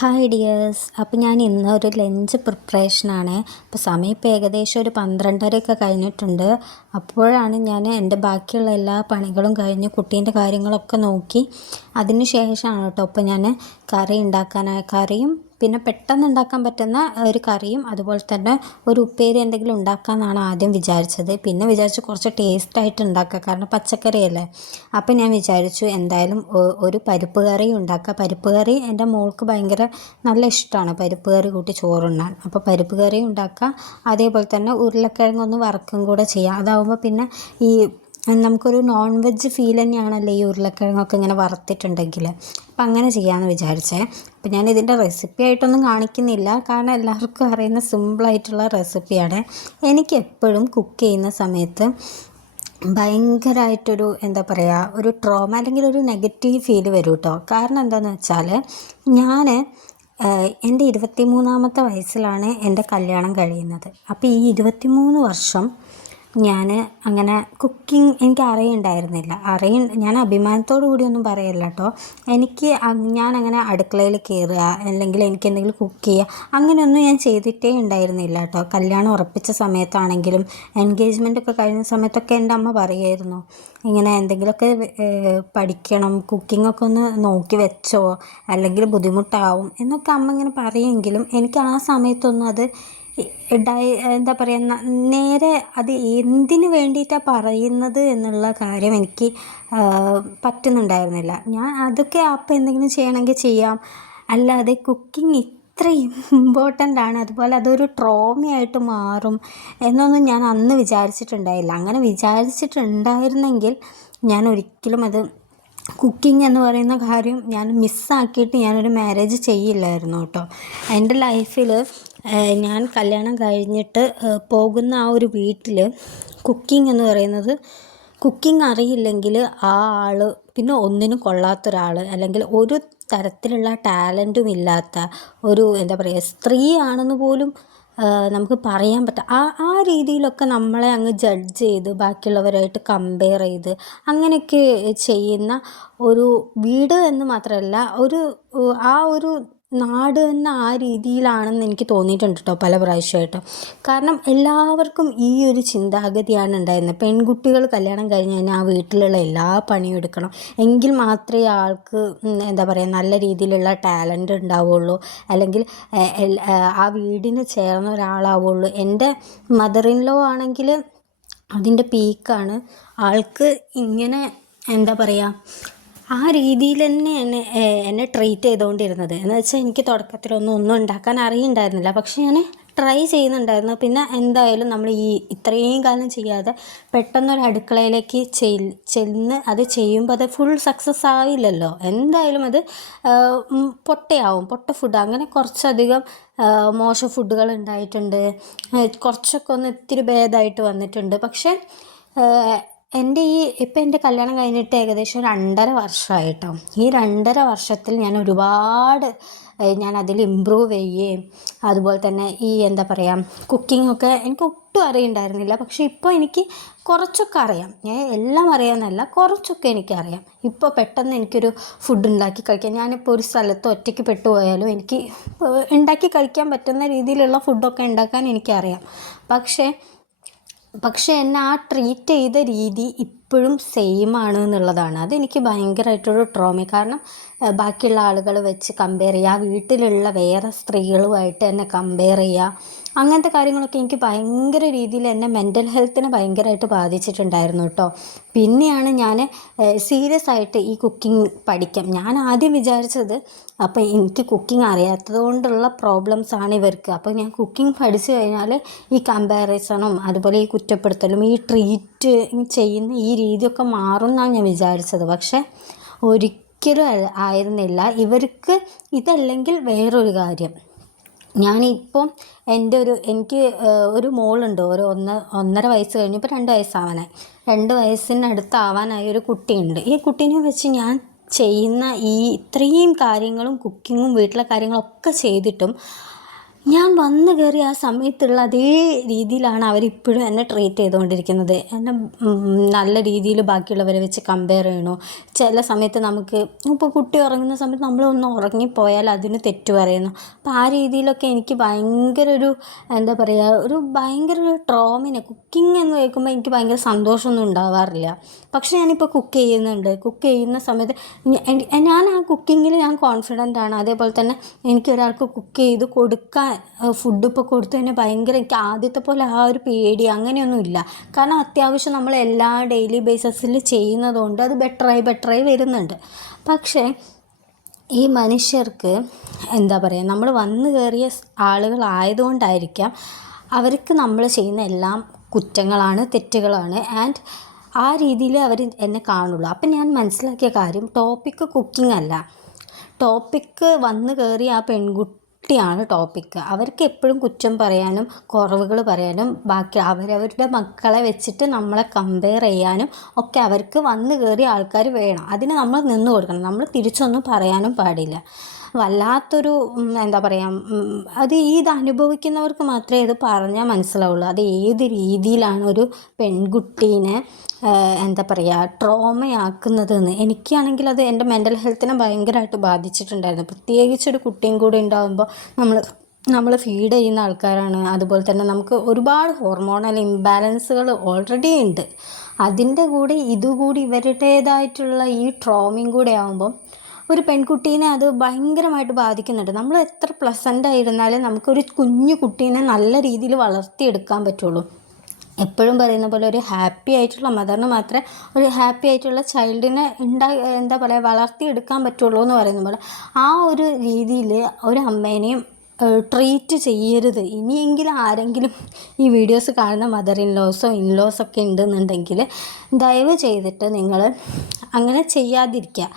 Hi dears. അപ്പോൾ ഞാൻ ഇന്നൊരു ലഞ്ച് പ്രിപ്പറേഷനാണ്. അപ്പോൾ സമയം ഇപ്പോൾ ഏകദേശം ഒരു 12:30 കഴിഞ്ഞിട്ടുണ്ട്. അപ്പോഴാണ് ഞാൻ എൻ്റെ ബാക്കിയുള്ള എല്ലാ പണികളും കഴിഞ്ഞ് കുട്ടീൻ്റെ കാര്യങ്ങളൊക്കെ നോക്കി അതിന് ശേഷമാണ് കേട്ടോ ഇപ്പോൾ ഞാൻ കറിയും പിന്നെ പെട്ടെന്ന് ഉണ്ടാക്കാൻ പറ്റുന്ന ഒരു കറിയും അതുപോലെ തന്നെ ഒരു ഉപ്പേരി എന്തെങ്കിലും ഉണ്ടാക്കാമെന്നാണ് ആദ്യം വിചാരിച്ചത്. പിന്നെ വിചാരിച്ചു കുറച്ച് ടേസ്റ്റായിട്ട് ഉണ്ടാക്കുക, കാരണം പച്ചക്കറിയല്ലേ. അപ്പം ഞാൻ വിചാരിച്ചു എന്തായാലും ഒരു പരിപ്പ് കറി ഉണ്ടാക്കുക. പരിപ്പ് കറി എൻ്റെ മോൾക്ക് ഭയങ്കര നല്ല ഇഷ്ടമാണ്, പരിപ്പ് കറി കൂട്ടി ചോറുണ്ണാൻ. അപ്പോൾ പരിപ്പ് കറി ഉണ്ടാക്കുക, അതേപോലെ തന്നെ ഉരുളക്കിഴങ്ങൊന്ന് വറക്കും കൂടെ ചെയ്യാം. അതാവുമ്പോൾ പിന്നെ ഈ നമുക്കൊരു നോൺ വെജ് ഫീൽ തന്നെയാണല്ലോ ഈ ഉരുളക്കിഴങ്ങൊക്കെ ഇങ്ങനെ വറുത്തിട്ടുണ്ടെങ്കിൽ. അപ്പം അങ്ങനെ ചെയ്യാമെന്ന് വിചാരിച്ചേ. അപ്പം ഞാൻ ഇതിൻ്റെ റെസിപ്പി ആയിട്ടൊന്നും കാണിക്കുന്നില്ല, കാരണം എല്ലാവർക്കും അറിയുന്ന സിമ്പിളായിട്ടുള്ള റെസിപ്പിയാണ്. എനിക്ക് എപ്പോഴും കുക്ക് ചെയ്യുന്ന സമയത്ത് ഭയങ്കരമായിട്ടൊരു എന്താ പറയുക, ഒരു ട്രോമ അല്ലെങ്കിൽ ഒരു നെഗറ്റീവ് ഫീൽ വരും കേട്ടോ. കാരണം എന്താണെന്ന് വെച്ചാൽ ഞാൻ എൻ്റെ 23ാമത്തെ വയസ്സിലാണ് എൻ്റെ കല്യാണം കഴിയുന്നത്. അപ്പോൾ ഈ 23 വർഷം ഞാൻ അങ്ങനെ കുക്കിംഗ് എനിക്ക് അറിയുണ്ടായിരുന്നില്ല. ഞാൻ അഭിമാനത്തോടു കൂടിയൊന്നും പറയല്ല കേട്ടോ. ഞാൻ അങ്ങനെ അടുക്കളയിൽ കയറുക അല്ലെങ്കിൽ എനിക്ക് എന്തെങ്കിലും കുക്ക് ചെയ്യുക അങ്ങനെയൊന്നും ഞാൻ ചെയ്തിട്ടേ ഉണ്ടായിരുന്നില്ല കേട്ടോ. കല്യാണം ഉറപ്പിച്ച സമയത്താണെങ്കിലും എൻഗേജ്മെൻ്റ് ഒക്കെ കഴിഞ്ഞ സമയത്തൊക്കെ എൻ്റെ അമ്മ പറയുമായിരുന്നു, ഇങ്ങനെ എന്തെങ്കിലുമൊക്കെ പഠിക്കണം, കുക്കിങ്ങൊക്കെ ഒന്ന് നോക്കി വെച്ചോ അല്ലെങ്കിൽ ബുദ്ധിമുട്ടാവും എന്നൊക്കെ അമ്മ ഇങ്ങനെ പറയുമെങ്കിലും എനിക്ക് ആ സമയത്തൊന്നും അത് എന്താ പറയുക, നേരെ അത് എന്തിനു വേണ്ടിയിട്ടാണ് പറയുന്നത് എന്നുള്ള കാര്യം എനിക്ക് പറ്റുന്നുണ്ടായിരുന്നില്ല. ഞാൻ അതൊക്കെ അപ്പം എന്തെങ്കിലും ചെയ്യണമെങ്കിൽ ചെയ്യാം, അല്ലാതെ കുക്കിംഗ് ഇത്ര ഇമ്പോർട്ടൻ്റ് ആണ്, അതുപോലെ അതൊരു ട്രോമയായിട്ട് മാറും എന്നൊന്നും ഞാൻ അന്ന് വിചാരിച്ചിട്ടുണ്ടായില്ല. അങ്ങനെ വിചാരിച്ചിട്ടുണ്ടായിരുന്നെങ്കിൽ ഞാൻ ഒരിക്കലും കുക്കിംഗ് എന്ന് പറയുന്ന കാര്യം ഞാൻ മിസ്സാക്കിയിട്ട് ഞാനൊരു മാരേജ് ചെയ്യില്ലായിരുന്നു കേട്ടോ. എൻ്റെ ലൈഫിൽ ഞാൻ കല്യാണം കഴിഞ്ഞിട്ട് പോകുന്ന ആ ഒരു വീട്ടിൽ കുക്കിംഗ് എന്ന് പറയുന്നത്, കുക്കിംഗ് അറിയില്ലെങ്കിൽ ആ ആൾ പിന്നെ ഒന്നിനും കൊള്ളാത്തൊരാൾ, അല്ലെങ്കിൽ ഒരു തരത്തിലുള്ള ടാലൻറ്റും ഇല്ലാത്ത ഒരു എന്താ പറയുക, സ്ത്രീയാണെന്ന് പോലും നമുക്ക് പറയാൻ പറ്റും. ആ രീതിയിലൊക്കെ നമ്മളെ അങ്ങ് ജഡ്ജ് ചെയ്ത് ബാക്കിയുള്ളവരായിട്ട് കമ്പയർ ചെയ്ത് അങ്ങനെയൊക്കെ ചെയ്യുന്ന ഒരു വീട് എന്ന് മാത്രമല്ല, ആ ഒരു നാട് തന്നെ ആ രീതിയിലാണെന്ന് എനിക്ക് തോന്നിയിട്ടുണ്ട് കേട്ടോ പല പ്രാവശ്യമായിട്ടും. കാരണം എല്ലാവർക്കും ഈ ഒരു ചിന്താഗതിയാണ് ഉണ്ടായിരുന്നത്. പെൺകുട്ടികൾ കല്യാണം കഴിഞ്ഞ് കഴിഞ്ഞാൽ ആ വീട്ടിലുള്ള എല്ലാ പണിയും എടുക്കണം, എങ്കിൽ മാത്രമേ ആൾക്ക് എന്താ പറയുക നല്ല രീതിയിലുള്ള ടാലൻ്റ് ഉണ്ടാവുള്ളൂ, അല്ലെങ്കിൽ ആ വീടിന് ചേർന്ന ഒരാളാവുള്ളൂ. എൻ്റെ മദർ ഇൻ ലോ ആണെങ്കിൽ അതിൻ്റെ പീക്കാണ്. ആൾക്ക് ഇങ്ങനെ എന്താ പറയുക, ആ രീതിയിൽ തന്നെ എന്നെ ട്രീറ്റ് ചെയ്തുകൊണ്ടിരുന്നത്. എന്ന് വെച്ചാൽ എനിക്ക് തുടക്കത്തിലൊന്നും ഉണ്ടാക്കാൻ അറിയുന്നുണ്ടായിരുന്നില്ല, പക്ഷേ ഞാൻ ട്രൈ ചെയ്യുന്നുണ്ടായിരുന്നു. പിന്നെ എന്തായാലും നമ്മൾ ഇത്രയും കാലം ചെയ്യാതെ പെട്ടെന്നൊരു അടുക്കളയിലേക്ക് ചെന്ന് അത് ചെയ്യുമ്പോൾ അത് ഫുൾ സക്സസ് ആവില്ലല്ലോ. എന്തായാലും അത് പൊട്ട ഫുഡ്, അങ്ങനെ കുറച്ചധികം മോശം ഫുഡുകൾ ഉണ്ടായിട്ടുണ്ട്. കുറച്ചൊക്കെ ഒന്ന് ഇത്തിരി ഭേദമായിട്ട് വന്നിട്ടുണ്ട്. പക്ഷേ ഇപ്പം എൻ്റെ കല്യാണം കഴിഞ്ഞിട്ട് ഏകദേശം 2.5 വർഷമായിട്ടോ. ഈ 2.5 വർഷത്തിൽ ഞാൻ അതിൽ ഇമ്പ്രൂവ് ചെയ്യുകയും അതുപോലെ തന്നെ എന്താ പറയുക, കുക്കിങ്ങൊക്കെ എനിക്ക് ഒട്ടും അറിയുണ്ടായിരുന്നില്ല. പക്ഷേ ഇപ്പോൾ എനിക്ക് കുറച്ചൊക്കെ അറിയാം. എല്ലാം അറിയാമെന്നല്ല, കുറച്ചൊക്കെ എനിക്കറിയാം. ഇപ്പോൾ പെട്ടെന്ന് എനിക്കൊരു ഫുഡ് ഉണ്ടാക്കി കഴിക്കാം. ഞാനിപ്പോൾ ഒരു സ്ഥലത്ത് ഒറ്റയ്ക്ക് പെട്ടുപോയാലും എനിക്ക് ഉണ്ടാക്കി കഴിക്കാൻ പറ്റുന്ന രീതിയിലുള്ള ഫുഡൊക്കെ ഉണ്ടാക്കാൻ എനിക്കറിയാം. പക്ഷേ എന്നെ ആ ട്രീറ്റ് ചെയ്ത രീതി ഇപ്പോഴും സെയിമാണ് എന്നുള്ളതാണ്. അതെനിക്ക് ഭയങ്കരമായിട്ടൊരു ട്രോമ. കാരണം ബാക്കിയുള്ള ആളുകൾ വെച്ച് കമ്പയർ ചെയ്യുക, ആ വീട്ടിലുള്ള വേറെ സ്ത്രീകളുമായിട്ട് എന്നെ കമ്പയർ ചെയ്യുക, അങ്ങനത്തെ കാര്യങ്ങളൊക്കെ എനിക്ക് ഭയങ്കര രീതിയിൽ എന്നെ മെൻ്റൽ ഹെൽത്തിനെ ഭയങ്കരമായിട്ട് ബാധിച്ചിട്ടുണ്ടായിരുന്നു കേട്ടോ. പിന്നെയാണ് ഞാൻ സീരിയസ് ആയിട്ട് ഈ കുക്കിംഗ് പഠിക്കാം. ഞാൻ ആദ്യം വിചാരിച്ചത് അപ്പോൾ എനിക്ക് കുക്കിംഗ് അറിയാത്തത് കൊണ്ടുള്ള പ്രോബ്ലംസ് ആണ് ഇവർക്ക്, അപ്പോൾ ഞാൻ കുക്കിംഗ് പഠിച്ചു കഴിഞ്ഞാൽ ഈ കമ്പാരിസണും അതുപോലെ ഈ കുറ്റപ്പെടുത്തലും ഈ ട്രീറ്റ് ചെയ്യുന്ന ഈ രീതിയൊക്കെ മാറും എന്നാണ് ഞാൻ വിചാരിച്ചത്. പക്ഷേ ഒരിക്കലും ആയിരുന്നില്ല. ഇവർക്ക് ഇതല്ലെങ്കിൽ വേറൊരു കാര്യം. ഞാനിപ്പം എനിക്ക് ഒരു മോളുണ്ട്, 1.5 വയസ്സ് കഴിഞ്ഞു, ഇപ്പോൾ 2 വയസ്സാവാനായി. 2 വയസ്സിനടുത്താവാനായ ഒരു കുട്ടിയുണ്ട്. ഈ കുട്ടീനെ വെച്ച് ഞാൻ ചെയ്യുന്ന ഇത്രയും കാര്യങ്ങളും കുക്കിങ്ങും വീട്ടിലെ കാര്യങ്ങളൊക്കെ ചെയ്തിട്ടും ഞാൻ വന്ന് കയറിയ ആ സമയത്തുള്ള അതേ രീതിയിലാണ് അവരിപ്പോഴും എന്നെ ട്രീറ്റ് ചെയ്തുകൊണ്ടിരിക്കുന്നത്. എന്നെ നല്ല രീതിയിൽ ബാക്കിയുള്ളവരെ വെച്ച് കമ്പയർ ചെയ്യണു. ചില സമയത്ത് നമുക്ക് ഇപ്പോൾ കുട്ടി ഉറങ്ങുന്ന സമയത്ത് നമ്മളൊന്ന് ഉറങ്ങിപ്പോയാൽ അതിന് തെറ്റ് പറയുന്നു. അപ്പോൾ ആ രീതിയിലൊക്കെ എനിക്ക് ഭയങ്കര ഒരു എന്താ പറയുക, ഒരു ഭയങ്കര ഒരു ട്രോമിനെ കുക്കിംഗ് എന്ന് കേൾക്കുമ്പോൾ എനിക്ക് ഭയങ്കര സന്തോഷമൊന്നും ഉണ്ടാവാറില്ല. പക്ഷേ ഞാനിപ്പോൾ കുക്ക് ചെയ്യുന്നുണ്ട്. കുക്ക് ചെയ്യുന്ന സമയത്ത് ഞാൻ ആ കുക്കിങ്ങിൽ ഞാൻ കോൺഫിഡൻ്റ് ആണ്. അതേപോലെ തന്നെ എനിക്കൊരാൾക്ക് കുക്ക് ചെയ്ത് കൊടുക്കാൻ ഫുഡ് ഇപ്പോൾ കൊടുത്തു കഴിഞ്ഞാൽ ഭയങ്കര എനിക്ക് ആദ്യത്തെ പോലെ ആ ഒരു പേടി അങ്ങനെയൊന്നുമില്ല. കാരണം അത്യാവശ്യം നമ്മൾ എല്ലാ ഡെയിലി ബേസിസിൽ ചെയ്യുന്നതുകൊണ്ട് അത് ബെറ്ററായി വരുന്നുണ്ട്. പക്ഷേ ഈ മനുഷ്യർക്ക് എന്താ പറയുക, നമ്മൾ വന്നു കയറിയ ആളുകളായതുകൊണ്ടായിരിക്കാം അവർക്ക് നമ്മൾ ചെയ്യുന്ന എല്ലാം കുറ്റങ്ങളാണ്, തെറ്റുകളാണ്. ആൻഡ് ആ രീതിയിൽ അവർ എന്നെ കാണുള്ളൂ. അപ്പം ഞാൻ മനസ്സിലാക്കിയ കാര്യം, ടോപ്പിക്ക് കുക്കിംഗ് അല്ല, ടോപ്പിക്ക് വന്നു കയറിയ ആ പെൺകുട്ടിയാണ് ടോപ്പിക്ക്. അവർക്ക് എപ്പോഴും കുറ്റം പറയാനും കുറവുകൾ പറയാനും ബാക്കി അവരവരുടെ മക്കളെ വെച്ചിട്ട് നമ്മളെ കമ്പയർ ചെയ്യാനും ഒക്കെ അവർക്ക് വന്നു കയറിയ ആൾക്കാർ വേണം. അതിന് നമ്മൾ നിന്ന് കൊടുക്കണം. നമ്മൾ തിരിച്ചൊന്നും പറയാനും പാടില്ല. വല്ലാത്തൊരു എന്താ പറയുക, അത് ഇത് അനുഭവിക്കുന്നവർക്ക് മാത്രമേ ഇത് പറഞ്ഞാൽ മനസ്സിലാവുള്ളൂ. അത് ഏത് രീതിയിലാണ് ഒരു പെൺകുട്ടീനെ എന്താ പറയുക ട്രോമയാക്കുന്നതെന്ന്. എനിക്കാണെങ്കിൽ അത് എൻ്റെ മെൻ്റൽ ഹെൽത്തിനെ ഭയങ്കരമായിട്ട് ബാധിച്ചിട്ടുണ്ടായിരുന്നു. പ്രത്യേകിച്ചൊരു കുട്ടിയും കൂടി ഉണ്ടാകുമ്പോൾ നമ്മൾ ഫീഡ് ചെയ്യുന്ന ആൾക്കാരാണ്. അതുപോലെ തന്നെ നമുക്ക് ഒരുപാട് ഹോർമോണൽ ഇംബാലൻസുകൾ ഓൾറെഡി ഉണ്ട്. അതിൻ്റെ കൂടെ ഇതുകൂടി ഇവരുടേതായിട്ടുള്ള ഈ ട്രോമയും കൂടെ ആകുമ്പം ഒരു പെൺകുട്ടീനെ അത് ഭയങ്കരമായിട്ട് ബാധിക്കുന്നുണ്ട്. നമ്മൾ എത്ര പ്ലസൻ്റ് ആയിരുന്നാലും നമുക്കൊരു കുഞ്ഞു കുട്ടീനെ നല്ല രീതിയിൽ വളർത്തിയെടുക്കാൻ പറ്റുള്ളൂ. എപ്പോഴും പറയുന്ന പോലെ ഒരു ഹാപ്പി ആയിട്ടുള്ള മദറിന് മാത്രമേ ഒരു ഹാപ്പി ആയിട്ടുള്ള ചൈൽഡിനെ എന്താ പറയുക വളർത്തിയെടുക്കാൻ പറ്റുള്ളൂ എന്ന് പറയുന്ന പോലെ ആ ഒരു രീതിയിൽ ഒരു അമ്മേനെയും ട്രീറ്റ് ചെയ്യരുത്. ഇനിയെങ്കിലും ആരെങ്കിലും ഈ വീഡിയോസ് കാണുന്ന മദർ ഇൻലോസോ ഇൻലോസൊക്കെ ഉണ്ടെന്നുണ്ടെങ്കിൽ ദയവ് ചെയ്തിട്ട് നിങ്ങൾ അങ്ങനെ ചെയ്യാതിരിക്കുക.